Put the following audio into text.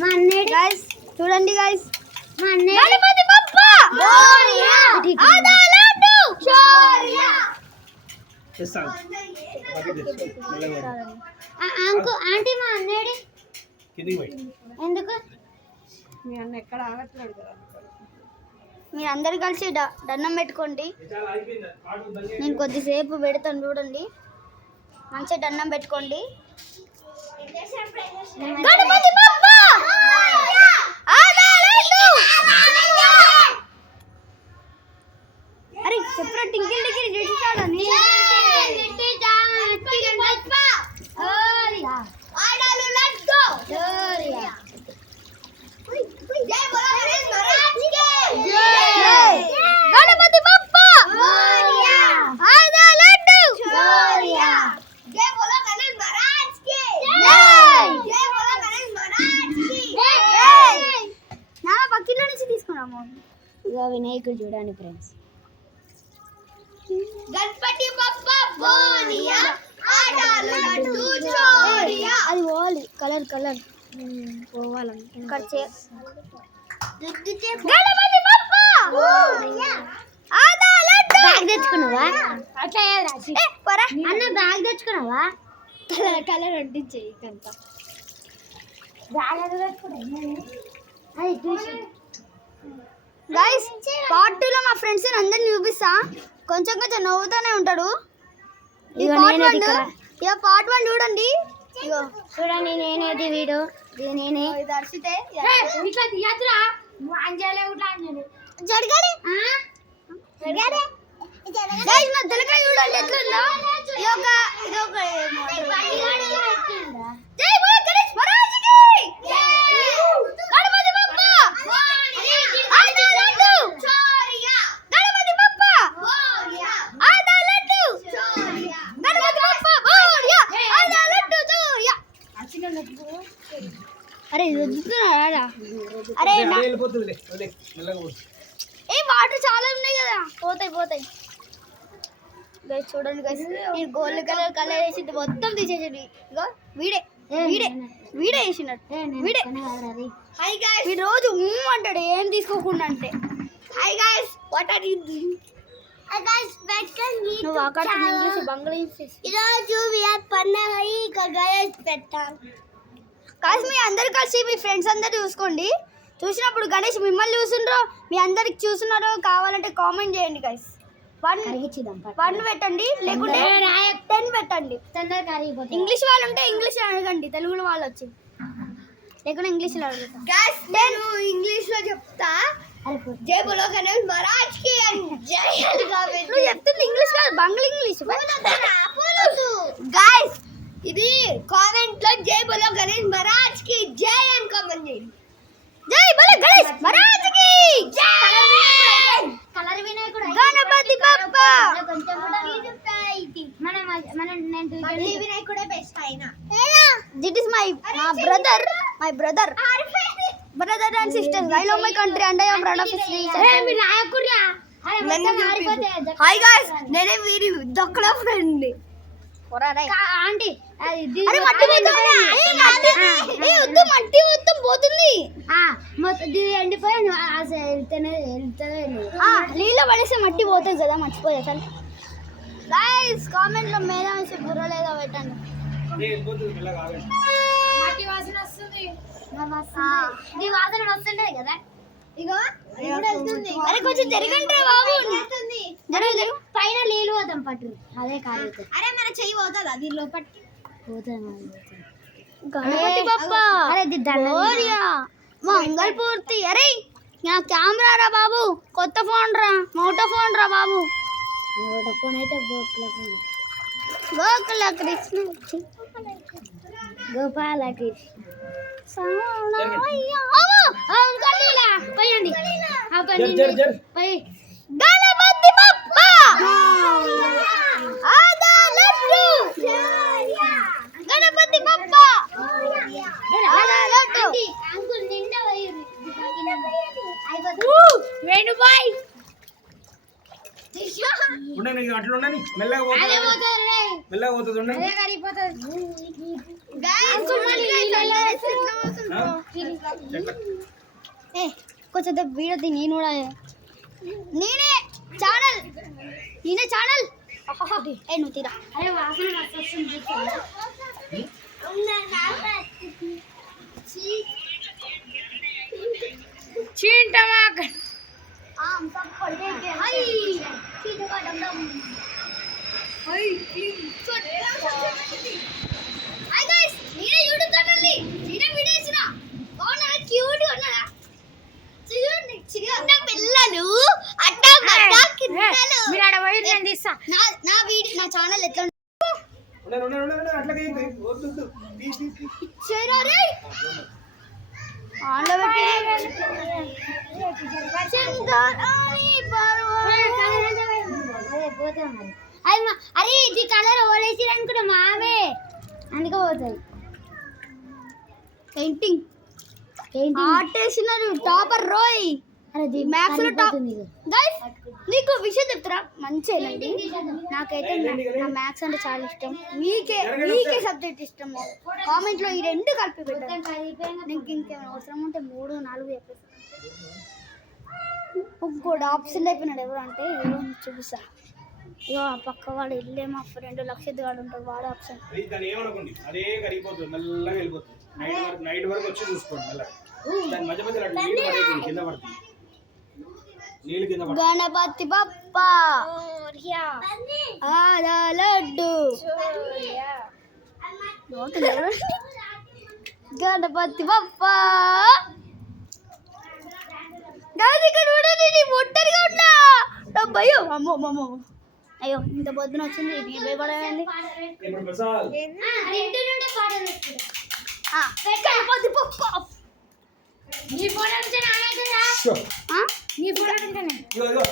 Guys చూడండి guys Ganapati Bappa Morya ఆదా లడ్డు చోరియా అంకు aunty మా అన్నేడి ఎందుకు మీ అన్న ఎక్కడ ఆగట్లేదు కదా మీరు అందరు కలిసి దండం పెట్టుకోండి. నేను కొద్దిసేపు పెడతాను చూడండి. మంచిగా దండం పెట్టుకోండి. గణపతి బప్ప అరే చెప్పరా టింకిల్ టింకిల్ చేసేసాడని గణపతి బప్ప మోరియా ఆదా లడ్డు చోరియా జై బోలో గణేష్ మహారాజ్ కి జై జై బోలో గణేష్ మహారాజ్ కి జై నా పక్కిలో నుంచి తీసుకున్నాము. ఇగో వినాయకుడు చూడండి ఫ్రెండ్స్. గణపతి బప్ప మోరియా ఆదా లడ్డు చోరియా అది పోవాలి కలర్ కలర్ పోవాలి కర్చే గణపతి బప్ప మోరియా ఆదా లడ్డు బ్యాగ్ తెచ్చుకున్నావా అట్లా రాసి పరా అన్న బ్యాగ్ తెచ్చుకున్నావా కలర్ కలర్ అంటించే ఇకంత బ్యాగ్ అది తెచ్చుకున్నా అది చూసి గైస్ పార్ట్ 2 లో మా ఫ్రెండ్స్ అందరిని చూపిస్తా. కొంచెం కొంచెం నవ్వుతూనే ఉంటాడు. ఈ పార్ట్ 1 చూడండి. ఇగో చూడండి నేనేది వీడియో ఇది నేనే ఇది అర్షితే ఇట్లా తీయద్దురా అంజలే ఉట్లా అంజలే జడగాలి జడగాలి గైస్ నా తలకాయ చూడండి ఎట్లుందో. ఇది ఒక జై బోలో గణేష్ మహారాజ్ కి జై గణపతి బప్ప ఆదా లడ్డు చోరియా గణపతి బప్ప మోరియా ఆదా లడ్డు చోరియా గణపతి బప్ప మోరియా ఆదా లడ్డు చోరియా అరే రుద్దుతున్నారా అరే ఏ వాటర్ చాలా ఉన్నాయి కదా పోతాయి పోతాయి గైస్ చూడండి గైస్ ఈ గోల్డ్ కలర్ కలర్ వేసి మొత్తం తీసేసింది. ఇగో వీడే వీడే వీడే వేసినట్టు వీడే. హై గైస్ ఈ రోజు అంటాడు ఏం తీసుకోకుండా అంటే. Hi guys what are you doing? Hi guys welcome me to English Bangladesh. ఈ రోజు వి ఆర్ పండగ గణేష్ పెట్టాం. గైస్ మీ అందరు కలిసి మీ ఫ్రెండ్స్ అందరు చూసుకోండి. చూసినప్పుడు గణేష్ మిమ్మల్ని చూసిండ్రో మీ అందరికి చూస్తున్నారో కావాలంటే కామెంట్ చేయండి గైస్. 1 పెట్టండి లేకుంటే 10 పెట్టండి. ఇంగ్లీష్ వాళ్ళు ఉంటే ఇంగ్లీష్ అడగండి. తెలుగులో వాళ్ళు వచ్చి లేకుంటే ఇంగ్లీష్లో అడుగుతాం. నేను ఇంగ్లీష్లో చెప్తా జై బోలో గణేష్ మహారాజ్ కి జై అని కాబట్టి నువ్వు చెప్తుంది ఇంగ్లీష్ కాదు బంగ్లా ఇంగ్లీష్. గైస్ ఇది కామెంట్ లో జై బోలో గణేష్ మహారాజ్ కి జై అని కామెంట్ చేయండి. జై బోలో గణేష్ మహారాజ్ కి జై కలర్ వినాయకుడు గణపతి బప్ప కొంచెం కూడా ఇది మన వినాయకుడే బెస్ట్ అయినా. This is my brother and sisters. I love my country and I am proud of Shri. అరే మీ నాయకుడియా హాయ్ గైస్ నేనే వీరి దక్కల ఫ్రెండ్ ఆంటీ. అరే మట్టి మట్టి మొత్తం పోతుంది ఎండిపోయి నీళ్ళు పడేస్తే మట్టి పోతుంది కదా మర్చిపోయి అసలు. గైస్ కామెంట్ లో మీద వేసి బుర్ర లేదా పెట్టండి. మట్టి వాసన వస్తుంది వాసన వస్తుంటది కదా. ఇగో అరే కొంచెం జరగండి బాబు జరుగు పైన నీళ్ళు పోతాం పట్టు అదే కాదు. అరే మన చెయ్యి పోతుందా దీనిలో పట్టి గణపతి బప్ప మోరియా మంగళ పూర్తి. అరే నా కెమెరా రా బాబు కొత్త ఫోన్ రా మోటో ఫోన్ రా బాబు. మోటో ఫోన్ అయితే గోకుల కృష్ణ గోపాల కృష్ణ గణపతి బప్ప ఆదా లడ్డు గణపతి బప్ప ఆదా లడ్డు అంకుల్ నిండా వేణుబాయ్ ఉండని అట్లా ఉండని మెల్లగా పోతుంది మెల్లగా పోతుంది ఉండని కొంచెం వీడియో నేను కూడా నేనే ఛానల్ ఏ నువ్వు తీరా పిల్లలు నా ఛానల్ ఎట్లా అట్లా వద్దు తీసి అరే ఇది కలర్ ఓలేసి అనుకున్నా మావే అందుకే పోతుంది పెయింటింగ్ ఆర్ట్ వేసినారు టాపర్ రోయ్ మ్యాథ్స్ లో టాప్ గైస్ నీకు విషయం చెప్తారా మంచి వెళ్ళండి నాకైతే నా మ్యాథ్స్ అంటే చాలా ఇష్టం మీకే సబ్జెక్ట్ ఇష్టము కామెంట్ లో ఈ రెండు కలిపి పెట్టండి నీకు ఇంకేమైనా అవసరం ఉంటే 3, 4 చెప్పేసి ఇంకోటి ఆప్షన్ అయిపోయినాడు ఎవరు అంటే ఎవరు చూపిస్తా ఇగో పక్క వాడు వెళ్ళే మా ఫ్రెండ్ లక్షిత్ గాడు ఉంటాడు వాడు ఆప్షన్ దాన్ని ఏమనుకోండి అదే కరిగిపోతుంది మెల్లగా వెళ్ళిపోతుంది నైట్ వరకు వచ్చి చూసుకోండి మెల్లగా దాని మధ్య మధ్యలో అట్లా నీళ్ళు పడేది కింద పడుతుంది నీళ్ళు కింద పడుతుంది గణపతి బప్ప ఆదా లడ్డు గణపతి బప్ప ఇక్కడ చూడండి ఒంటరిగా ఉన్నా భయం అమ్మో అయ్యో ఇంత పొద్దున వచ్చింది నేను భయపడాలండి ఇప్పుడు ప్రసాద్ గణపతి బప్ప ఇదిగో